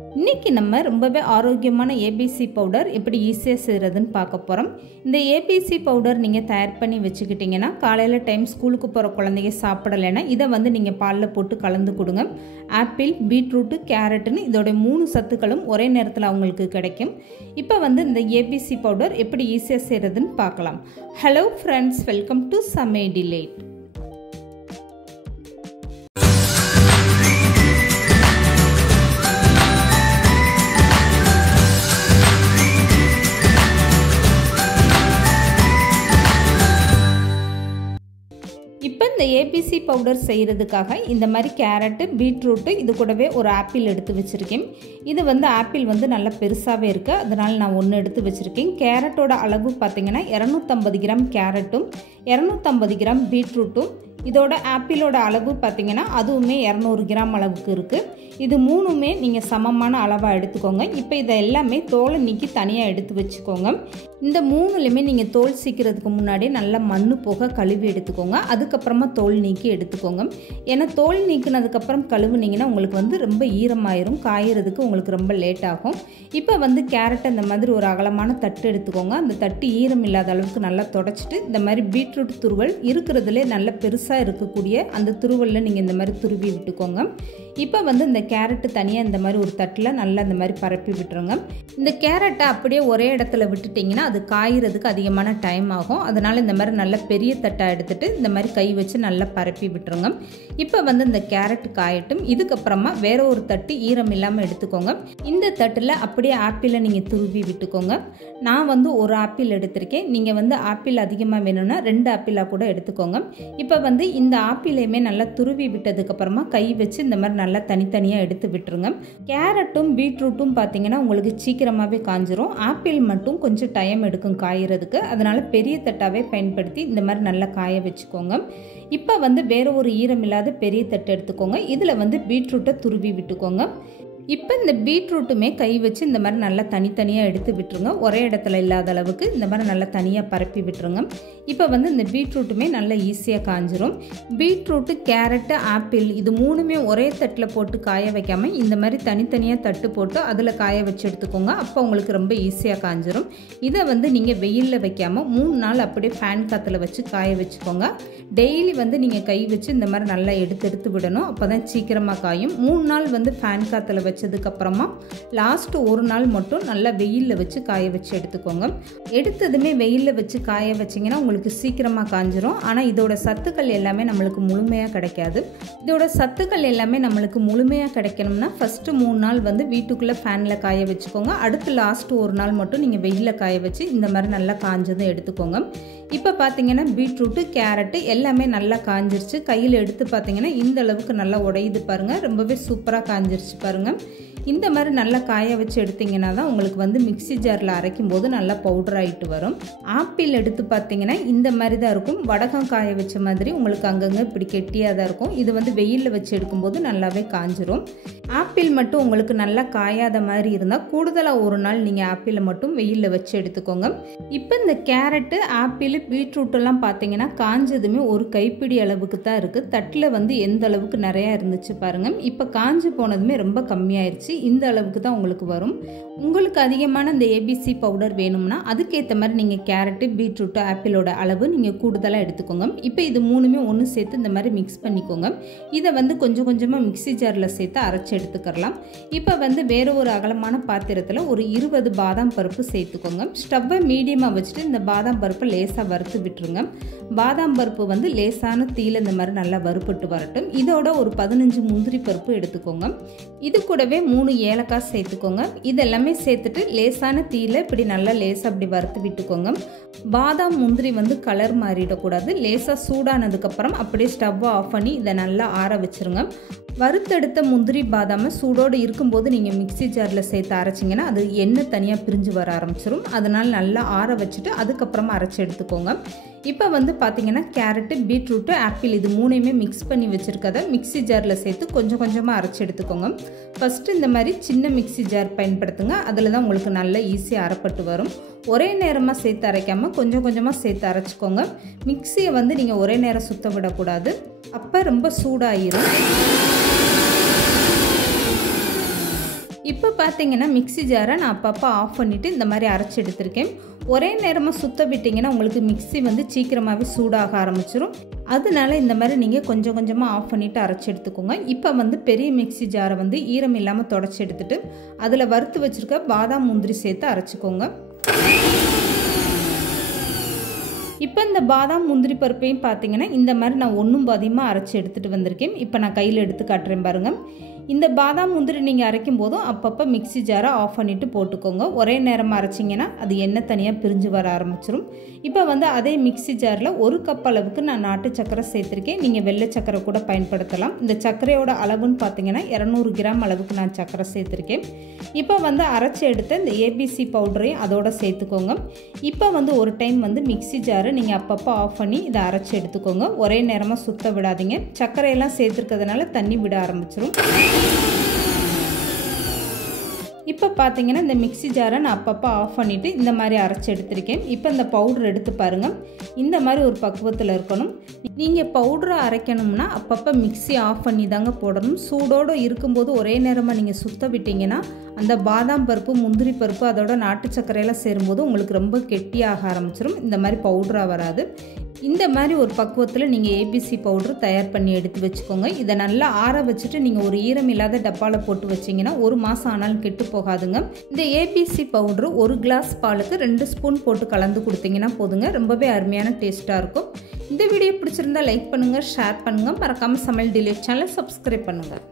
இன்றைக்கி நம்ம ரொம்பவே ஆரோக்கியமான ஏபிசி பவுடர் எப்படி ஈஸியாக செய்கிறதுன்னு பார்க்க போகிறோம். இந்த ஏபிசி பவுடர் நீங்கள் தயார் பண்ணி வச்சுக்கிட்டிங்கன்னா காலையில் டைம் ஸ்கூலுக்கு போகிற குழந்தைங்க சாப்பிடலைன்னா இதை நீங்கள் பாலில் போட்டு கலந்து கொடுங்க. ஆப்பிள், பீட்ரூட்டு, கேரட்டுன்னு இதோட 3 சத்துக்களும் ஒரே நேரத்தில் அவங்களுக்கு கிடைக்கும். இப்போ இந்த ஏபிசி பவுடர் எப்படி ஈஸியாக செய்கிறதுன்னு பார்க்கலாம். ஹலோ ஃப்ரெண்ட்ஸ், வெல்கம் டு சமையல் டிலைட். இப்போ இந்த ஏபிசி பவுடர் செய்கிறதுக்காக இந்த மாதிரி கேரட்டு, பீட்ரூட்டு, இது கூடவே ஒரு ஆப்பிள் எடுத்து வச்சுருக்கேன். இது ஆப்பிள் நல்லா பெருசாகவே இருக்குது, அதனால் நான் 1 எடுத்து வச்சுருக்கேன். கேரட்டோட அளவு பார்த்திங்கன்னா 250 கிராம் கேரட்டும் 250 கிராம் பீட்ரூட்டும், இதோட ஆப்பிளோட அளவு பார்த்திங்கன்னா அதுவுமே 200 கிராம் அளவுக்கு இருக்குது. இது 3மே நீங்கள் சமமான அளவாக எடுத்துக்கோங்க. இப்போ இதை எல்லாமே தோலை நீக்கி தனியாக எடுத்து வச்சுக்கோங்க. இந்த 3லையுமே நீங்கள் தோல் சீக்கிறதுக்கு முன்னாடி நல்லா மண் போக கழுவி எடுத்துக்கோங்க. அதுக்கப்புறமா தோல் நீக்கி எடுத்துக்கோங்க. ஏன்னா தோல் நீக்கினதுக்கப்புறம் கழுவுனீங்கன்னா உங்களுக்கு ரொம்ப ஈரமாயிரும், காயறதுக்கு உங்களுக்கு ரொம்ப லேட் ஆகும். இப்போ கேரட்டை இந்த மாதிரி ஒரு அகலமான தட்டு எடுத்துக்கோங்க. அந்த தட்டு ஈரம் இல்லாத அளவுக்கு நல்லா தொடச்சிட்டு இந்த மாதிரி பீட்ரூட் துருவல் இருக்கிறதுலே நல்ல பெருசாக இருக்கக்கூடிய அந்த துருவலில் நீங்கள் இந்த மாதிரி துருவி விட்டுக்கோங்க. இப்போ இந்த கேரட்டு தனியாக இந்த மாதிரி ஒரு தட்டில் நல்லா இந்த மாதிரி பரப்பி விட்டுருங்க. இந்த கேரட்டை அப்படியே ஒரே இடத்துல விட்டுட்டிங்கன்னா அது காயறதுக்கு அதிகமான டைம் ஆகும். அதனால் இந்த மாதிரி நல்ல பெரிய தட்டாக எடுத்துகிட்டு இந்த மாதிரி கை வச்சு நல்லா பரப்பி விட்டுருங்க. இப்போ இந்த கேரட் காயட்டும். இதுக்கப்புறமா வேற ஒரு தட்டு ஈரம் இல்லாமல் எடுத்துக்கோங்க. இந்த தட்டில் அப்படியே ஆப்பிளை நீங்கள் துருவி விட்டுக்கோங்க. நான் ஒரு ஆப்பிள் எடுத்திருக்கேன். நீங்கள் ஆப்பிள் அதிகமாக வேணும்னா 2 ஆப்பிளாக கூட எடுத்துக்கோங்க. இப்போ இந்த ஆப்பிளையுமே நல்லா துருவி விட்டதுக்கப்புறமா கை வச்சு இந்த மாதிரி நல்லா தனித்தனியாக எடுத்து விட்டுருங்க. கேரட்டும் பீட்ரூட்டும் பார்த்தீங்கன்னா உங்களுக்கு சீக்கிரமாகவே காஞ்சிரும். ஆப்பிள் மட்டும் கொஞ்சம் டைம் எடுக்கும் காயறதுக்கு. அதனால் பெரிய தட்டாகவே பயன்படுத்தி இந்த மாதிரி நல்லா காய வச்சுக்கோங்க. இப்போ வேற ஒரு ஈரம் இல்லாத பெரிய தட்டு எடுத்துக்கோங்க. இதில் பீட்ரூட்டை துருவி விட்டுக்கோங்க. இப்போ இந்த பீட்ரூட்டுமே கை வச்சு இந்த மாதிரி நல்லா தனித்தனியாக எடுத்து விட்டுருங்க. ஒரே இடத்துல இல்லாத அளவுக்கு இந்த மாதிரி நல்லா தனியாக பரப்பி விட்டுருங்க. இப்போ இந்த பீட்ரூட்டுமே நல்லா ஈஸியாக காஞ்சிரும். பீட்ரூட்டு, கேரட்டு, ஆப்பிள் இது 3மே ஒரே தட்டில் போட்டு காய வைக்காமல் இந்த மாதிரி தனித்தனியாக தட்டு போட்டு அதில் காய வச்சு எடுத்துக்கோங்க. அப்போ உங்களுக்கு ரொம்ப ஈஸியாக காஞ்சிரும். இதை நீங்கள் வெயிலில் வைக்காமல் 3 நாள் அப்படியே ஃபேன் காற்றுல வச்சு காய வச்சுக்கோங்க. டெய்லி நீங்கள் கை வச்சு இந்த மாதிரி நல்லா எடுத்து விடணும். அப்போ தான் சீக்கிரமாக காயும். 3 நாள் ஃபேன் காற்றுல வச்சதுக்கப்புறமா லாஸ்ட் 1 நாள் மட்டும் நல்லா வெயிலில் வச்சு காய வச்சு எடுத்துக்கோங்க. எடுத்ததுமே வெயிலில் வச்சு காய வச்சிங்கன்னா உங்களுக்கு சீக்கிரமாக காஞ்சிரும். ஆனால் இதோட சத்துக்கள் எல்லாமே நம்மளுக்கு முழுமையாக கிடைக்காது. இதோட சத்துக்கள் எல்லாமே நம்மளுக்கு முழுமையாக கிடைக்கணும்னா ஃபஸ்ட்டு 3 நாள் வீட்டுக்குள்ளே ஃபேனில் காய வச்சுக்கோங்க. அடுத்து லாஸ்ட் 1 நாள் மட்டும் நீங்கள் வெயிலில் காய வச்சு இந்த மாதிரி நல்லா காஞ்சதும் எடுத்துக்கோங்க. இப்போ பார்த்தீங்கன்னா பீட்ரூட்டு, கேரட்டு எல்லாமே நல்லா காஞ்சிருச்சு. கையில் எடுத்து பார்த்தீங்கன்னா இந்த அளவுக்கு நல்லா உடையுது பாருங்கள். ரொம்பவே சூப்பராக காஞ்சிருச்சு பாருங்கள். இந்த மாதிரி நல்லா காய வச்சு எடுத்திங்கன்னா தான் உங்களுக்கு மிக்ஸி ஜாரில் அரைக்கும் போது நல்லா பவுடர் ஆகிட்டு வரும். ஆப்பிள் எடுத்து பார்த்தீங்கன்னா இந்த மாதிரி தான் இருக்கும். வடகம் காய வச்ச மாதிரி உங்களுக்கு அங்கங்கே இப்படி கெட்டியாக தான் இருக்கும். இது வெயிலில் வச்சு எடுக்கும்போது நல்லாவே காஞ்சிரும். ஆப்பிள் மட்டும் உங்களுக்கு நல்லா காயாத மாதிரி இருந்தால் கூடுதலாக 1 நாள் நீங்கள் ஆப்பிளை மட்டும் வெயிலில் வச்சு எடுத்துக்கோங்க. இப்போ இந்த கேரட்டு, ஆப்பிள், பீட்ரூட்டெல்லாம் பார்த்தீங்கன்னா காஞ்சதுமே ஒரு கைப்பிடி அளவுக்கு தான் இருக்குது. தட்டில் எந்த அளவுக்கு நிறையா இருந்துச்சு பாருங்கள். இப்போ காஞ்சு போனதுமே ரொம்ப கம்மியாயிருச்சு. இந்த அளவுக்கு தான் உங்களுக்கு வரும். உங்களுக்கு அதிகமான இந்த ஏபிசி பவுடர் வேணும்னா அதுக்கேற்ற மாதிரி நீங்கள் கேரட்டு, பீட்ரூட்டு, ஆப்பிளோட அளவு நீங்கள் கூடுதலாக எடுத்துக்கோங்க. இப்போ இது 3மே ஒன்று சேர்த்து இந்த மாதிரி மிக்ஸ் பண்ணிக்கோங்க. இதை கொஞ்சம் கொஞ்சமாக மிக்ஸி ஜாரில் சேர்த்து அரைச்சி எடுத்துக்கலாம். இப்போ வேற ஒரு அகலமான பாத்திரத்தில் ஒரு 20 பாதாம் பருப்பு சேர்த்துக்கோங்க. ஸ்டவ்வை மீடியமாக வச்சுட்டு இந்த பாதாம் பருப்பை லேசாக வறுத்து விட்டுருங்க. பாதாம் பருப்பு லேசான தீயில இந்த மாதிரி நல்லா வறுப்பட்டு வரட்டும். இதோட ஒரு 15 முந்திரி பருப்பு எடுத்துக்கோங்க. இது கூடவே 3 ஏலக்காய் சேர்த்துக்கோங்க. இதெல்லாமே சேர்த்துட்டு லேசான தீயில இப்படி நல்லா லேசாக அப்படி வறுத்து விட்டுக்கோங்க. பாதாம், முந்திரி கலர் மாறிடக்கூடாது. லேசாக சூடானதுக்கப்புறம் அப்படியே ஸ்டவ்வை ஆஃப் பண்ணி இதை நல்லா ஆற வச்சுருங்க. வறுத்தெடுத்த முந்திரி பாதாமை சூடோடு இருக்கும்போது நீங்கள் மிக்ஸி ஜாரில் சேர்த்து அரைச்சிங்கன்னா அது எண்ணெய் தனியாக பிரிஞ்சு வர ஆரம்பிச்சிடும். அதனால் நல்லா ஆற வச்சுட்டு அதுக்கப்புறமா அரைச்சி எடுத்துக்கோங்க. இப்போ பார்த்தீங்கன்னா கேரட்டு, பீட்ரூட்டு, ஆப்பிள் இது 3மே மிக்ஸ் பண்ணி வச்சுருக்கதை மிக்ஸி ஜாரில் சேர்த்து கொஞ்சம் கொஞ்சமாக அரைச்சி எடுத்துக்கோங்க. ஃபஸ்ட்டு இந்த மாதிரி சின்ன மிக்ஸி ஜார் பயன்படுத்துங்க. அதில் தான் உங்களுக்கு நல்லா ஈஸியாக அரைப்பட்டு வரும். ஒரே நேரமாக சேர்த்து அரைக்காமல் கொஞ்சம் கொஞ்சமாக சேர்த்து அரைச்சிக்கோங்க. மிக்ஸியை நீங்கள் ஒரே நேரம் சுத்த விடக்கூடாது. அப்போ ரொம்ப சூடாகிடும். இப்போ பார்த்தீங்கன்னா மிக்ஸி ஜாரை நான் அப்பப்போ ஆஃப் பண்ணிவிட்டு இந்த மாதிரி அரைச்சி எடுத்திருக்கேன். ஒரே நேரமாக சுத்த விட்டிங்கன்னா உங்களுக்கு மிக்ஸி வந்து சீக்கிரமாகவே சூடாக ஆரம்பிச்சிடும். அதனால இந்த மாதிரி நீங்கள் கொஞ்சம் கொஞ்சமாக ஆஃப் பண்ணிவிட்டு அரைச்சி எடுத்துக்கோங்க. இப்போ வந்து பெரிய மிக்ஸி ஜாரை வந்து ஈரம் இல்லாமல் தொடச்சி எடுத்துகிட்டு அதில் வறுத்து வச்சுருக்க பாதாம் முந்திரி சேர்த்து அரைச்சிக்கோங்க. இப்போ இந்த பாதாம் முந்திரி பருப்பையும் பார்த்தீங்கன்னா இந்த மாதிரி நான் ஒன்றும் பாதியமாக அரைச்சி எடுத்துகிட்டு வந்திருக்கேன். இப்போ நான் கையில் எடுத்து காட்டுறேன் பாருங்கள். இந்த பாதாம் முந்திரி நீங்கள் அரைக்கும் போதும் அப்பப்போ மிக்ஸி ஜாரை ஆஃப் பண்ணிவிட்டு போட்டுக்கோங்க. ஒரே நேரமாக அரைச்சிங்கன்னா அது எண்ணெய் தனியாக பிரிஞ்சு வர ஆரம்பிச்சிடும். இப்போ வந்து அதே மிக்ஸி ஜாரில் 1 கப் அளவுக்கு நான் நாட்டு சக்கரை சேர்த்துருக்கேன். நீங்கள் வெள்ளை சக்கரை கூட பயன்படுத்தலாம். இந்த சர்க்கரையோட அளவுன்னு பார்த்தீங்கன்னா 200 கிராம் அளவுக்கு நான் சக்கரை சேர்த்துருக்கேன். இப்போ வந்து அரைச்சி எடுத்த இந்த ஏபிசி பவுடரையும் அதோட சேர்த்துக்கோங்க. இப்போ வந்து ஒரு டைம் வந்து மிக்ஸி ஜாரை நீங்கள் அப்பப்போ ஆஃப் பண்ணி இதை அரைச்சி எடுத்துக்கோங்க. ஒரே நேரமாக சுத்த விடாதீங்க. சர்க்கரையெல்லாம் சேர்த்துருக்கிறதுனால தண்ணி விட ஆரம்பிச்சிடும். இப்போ பார்த்தீங்கன்னா இந்த மிக்ஸி ஜாரை நான் அப்பப்போ ஆஃப் பண்ணிவிட்டு இந்த மாதிரி அரைச்சி எடுத்திருக்கேன். இப்போ இந்த பவுடர் எடுத்து பாருங்கள். இந்த மாதிரி ஒரு பக்குவத்தில் இருக்கணும். நீங்கள் பவுடரை அரைக்கணும்னா அப்பப்போ மிக்ஸி ஆஃப் பண்ணி தாங்க போடணும். சூடோடு இருக்கும்போது ஒரே நேரமாக நீங்கள் சுத்த விட்டிங்கன்னா அந்த பாதாம் பருப்பு முந்திரி பருப்பு அதோட நாட்டு சர்க்கரையெல்லாம் சேரும்போது உங்களுக்கு ரொம்ப கெட்டியாக ஆரம்பிச்சிடும். இந்த மாதிரி பவுடராக வராது. இந்த மாதிரி ஒரு பக்குவத்தில் நீங்கள் ஏபிசி பவுடர் தயார் பண்ணி எடுத்து வச்சுக்கோங்க. இதை நல்லா ஆற வச்சுட்டு நீங்கள் ஒரு ஈரம் இல்லாத டப்பாவில் போட்டு வச்சிங்கன்னா 1 மாதம் ஆனாலும் கெட்டு போகாதுங்க. இந்த ஏபிசி பவுடர் 1 கிளாஸ் பாலுக்கு 2 ஸ்பூன் போட்டு கலந்து கொடுத்தீங்கன்னா போதுங்க. ரொம்பவே அருமையான டேஸ்ட்டாக இருக்கும். இந்த வீடியோ பிடிச்சிருந்தா லைக் பண்ணுங்கள், ஷேர் பண்ணுங்கள். மறக்காமல் சமையல் டிலேட் சேனலை சப்ஸ்கிரைப் பண்ணுங்கள்.